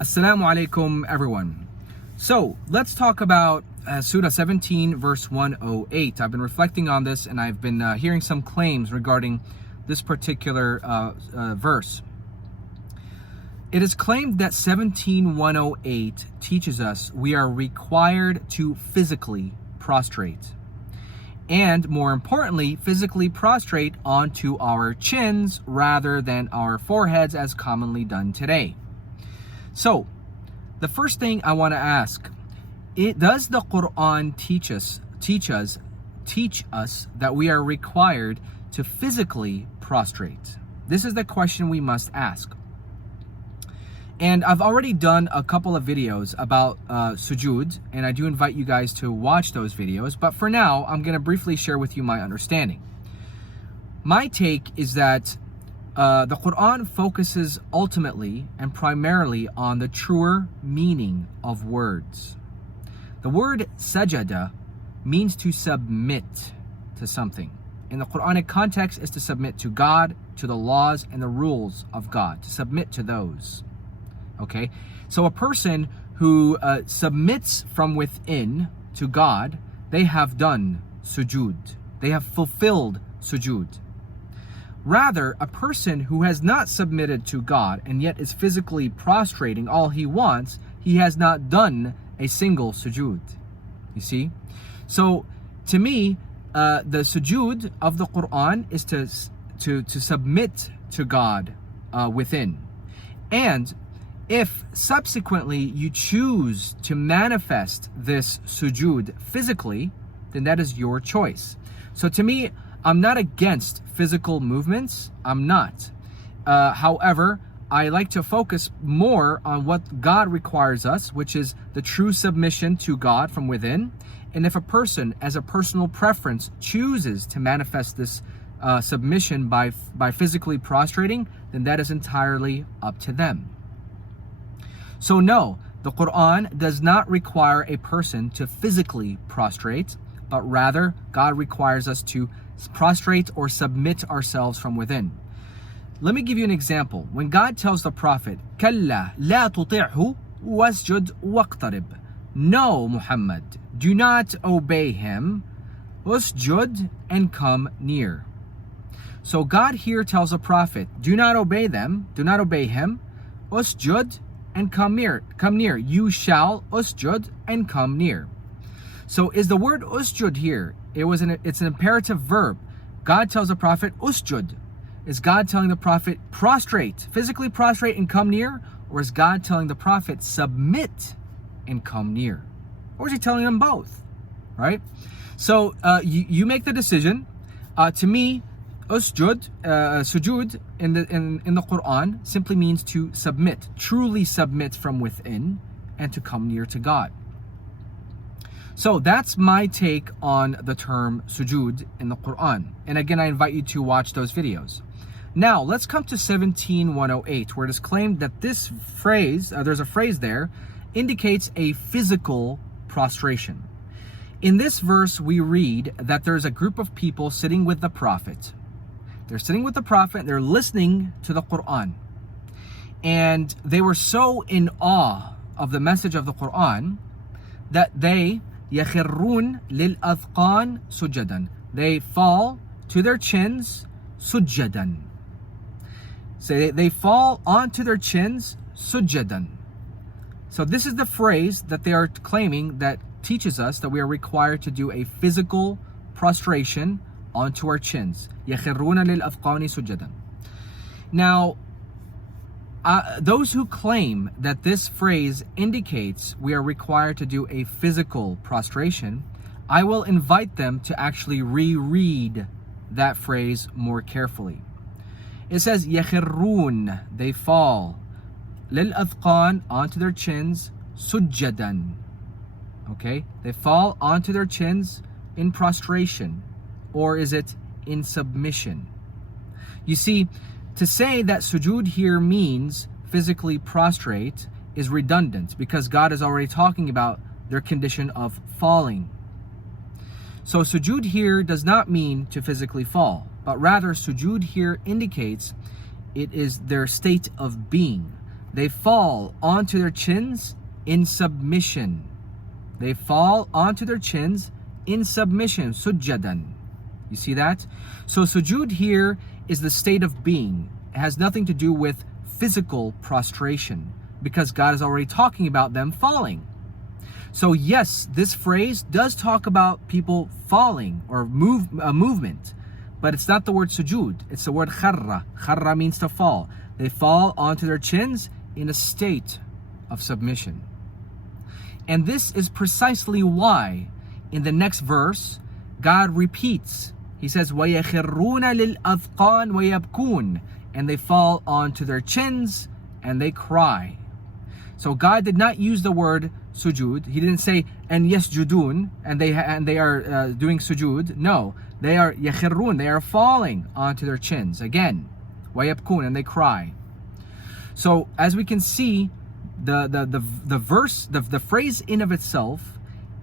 Assalamu alaikum, everyone. So let's talk about Surah 17, verse 108. I've been reflecting on this and I've been hearing some claims regarding this particular verse. It is claimed that 17:108 teaches us we are required to physically prostrate. And more importantly, physically prostrate onto our chins rather than our foreheads as commonly done today. So, the first thing I want to ask, does the Quran teach us that we are required to physically prostrate? This is the question we must ask. And I've already done a couple of videos about sujood, and I do invite you guys to watch those videos. But for now, I'm going to briefly share with you my understanding. My take is that the Quran focuses ultimately and primarily on the truer meaning of words. The word sajada means to submit to something. In the Quranic context, is to submit to God, to the laws and the rules of God, to submit to those. Okay, so a person who submits from within to God, they have done sujood. They have fulfilled sujood. Rather, a person who has not submitted to God and yet is physically prostrating all he wants, he has not done a single sujood. You see? So, to me, the sujood of the Quran is to submit to God within. And if subsequently you choose to manifest this sujood physically, then that is your choice. So to me, I'm not against physical movements. I'm not. However, I like to focus more on what God requires us, which is the true submission to God from within. And if a person, as a personal preference, chooses to manifest this submission by physically prostrating, then that is entirely up to them. So no, the Quran does not require a person to physically prostrate, but rather God requires us to prostrate or submit ourselves from within. Let me give you an example. When God tells the Prophet, كَلَّا لَا تُطِعْهُ وَاسْجُدْ وَاقْتَرِبْ. No, Muhammad, do not obey him. Usjud, and come near. So God here tells the Prophet, do not obey them, do not obey him. Usjud, and come near. Come near. You shall usjud and come near. So is the word usjud here? It's an imperative verb. God tells the Prophet usjud. Is God telling the Prophet prostrate, physically prostrate and come near? Or is God telling the Prophet submit and come near? Or is he telling them both? Right? So you make the decision. To me, usjud, sujood in the Quran simply means to submit, truly submit from within and to come near to God. So that's my take on the term sujood in the Quran. And again, I invite you to watch those videos. Now, let's come to 17:108, where it is claimed that this phrase, there's a phrase there, indicates a physical prostration. In this verse, we read that there's a group of people sitting with the Prophet. They're sitting with the Prophet, they're listening to the Quran. And they were so in awe of the message of the Quran that they يَخِرُّونَ لِلْأَذْقَانِ سُجَّدًا. They fall to their chins sujjadan. So they fall onto their chins sujjadan. So this is the phrase that they are claiming that teaches us that we are required to do a physical prostration onto our chins. يَخِرُّونَ لِلْأَذْقَانِ سُجَّدًا. Now, those who claim that this phrase indicates we are required to do a physical prostration, I will invite them to actually reread that phrase more carefully. It says, يَخِرُّونَ, they fall, لِلْأَذْقَانِ, onto their chins, سُجَّدًا. Okay, they fall onto their chins in prostration. Or is it in submission? You see, to say that sujood here means physically prostrate is redundant because God is already talking about their condition of falling. So sujood here does not mean to physically fall, but rather sujood here indicates it is their state of being. they fall onto their chins in submission. They fall onto their chins in submission, sujjadan. You see that? So sujud here is the state of being. It has nothing to do with physical prostration, because God is already talking about them falling. So yes, this phrase does talk about people falling or movement, but it's not the word sujud. It's the word kharra. Kharra means to fall. They fall onto their chins in a state of submission. And this is precisely why in the next verse, God repeats. He says, وَيَخِرُّونَ لِلْأَذْقَانِ وَيَبْكُونَ, and they fall onto their chins and they cry. So God did not use the word sujud. He didn't say, and yasjudun, and they are doing sujud. No, they are yakhirun, they are falling onto their chins. Again, wayabkun, and they cry. So as we can see, the phrase in of itself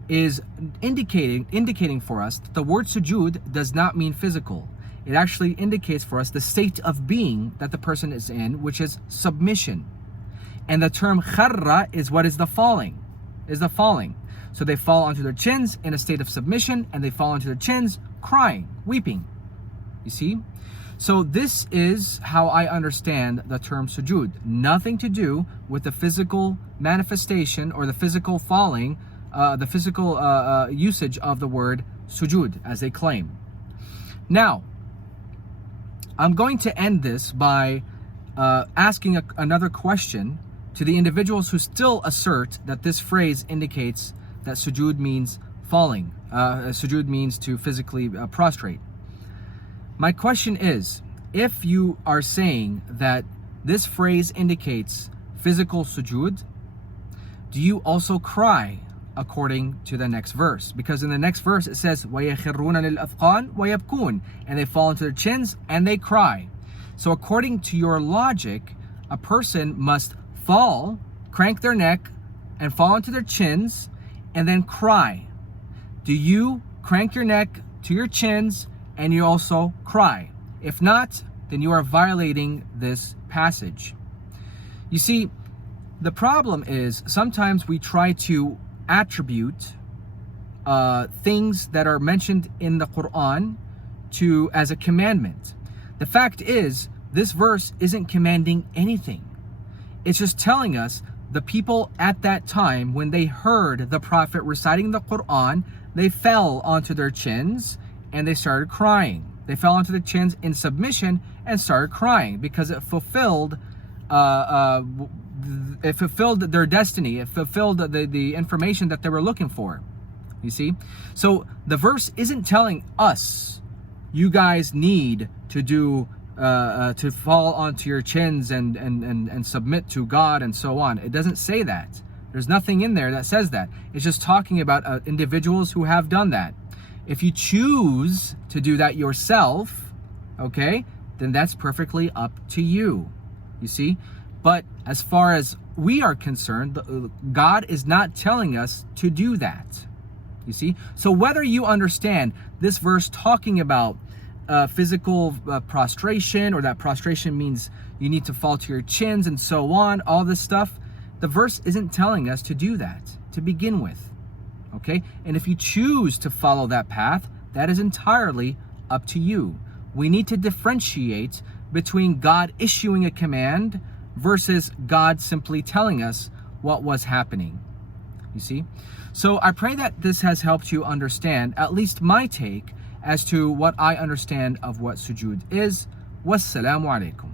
is indicating for us that the word sujud does not mean physical. It actually indicates for us the state of being that the person is in, which is submission. And the term kharra is what is the falling. So they fall onto their chins in a state of submission, and they fall onto their chins crying, weeping. You see? So this is how I understand the term sujud. Nothing to do with the physical manifestation or the physical falling, the physical usage of the word sujud, as they claim. Now, I'm going to end this by asking another question to the individuals who still assert that this phrase indicates that sujud means falling. Sujud means to physically prostrate. My question is, if you are saying that this phrase indicates physical sujud, do you also cry according to the next verse? Because in the next verse it says, وَيَخِرُّونَ لِلْأَذْقَانِ وَيَبْكُونَ, and they fall into their chins and they cry. So according to your logic, a person must fall, crank their neck, and fall into their chins, and then cry. Do you crank your neck to your chins and you also cry? If not, then you are violating this passage. You see, the problem is sometimes we try to attribute things that are mentioned in the Quran as a commandment. The fact is, this verse isn't commanding anything. It's just telling us the people at that time, when they heard the Prophet reciting the Quran, they fell onto their chins and they started crying. They fell onto their chins in submission and started crying because it fulfilled their destiny. It fulfilled the information that they were looking for. You see? So the verse isn't telling us, you guys need to do to fall onto your chins and submit to God and so on. It doesn't say that. There's nothing in there that says that. It's just talking about individuals who have done that. If you choose to do that yourself, okay, then that's perfectly up to you. You see? But as far as we are concerned, God is not telling us to do that. You see? So whether you understand this verse talking about physical prostration, or that prostration means you need to fall to your chins and so on, all this stuff, the verse isn't telling us to do that to begin with. Okay? And if you choose to follow that path, that is entirely up to you. We need to differentiate between God issuing a command versus God simply telling us what was happening. You see? So I pray that this has helped you understand at least my take as to what I understand of what sujud is. Wassalamu alaikum.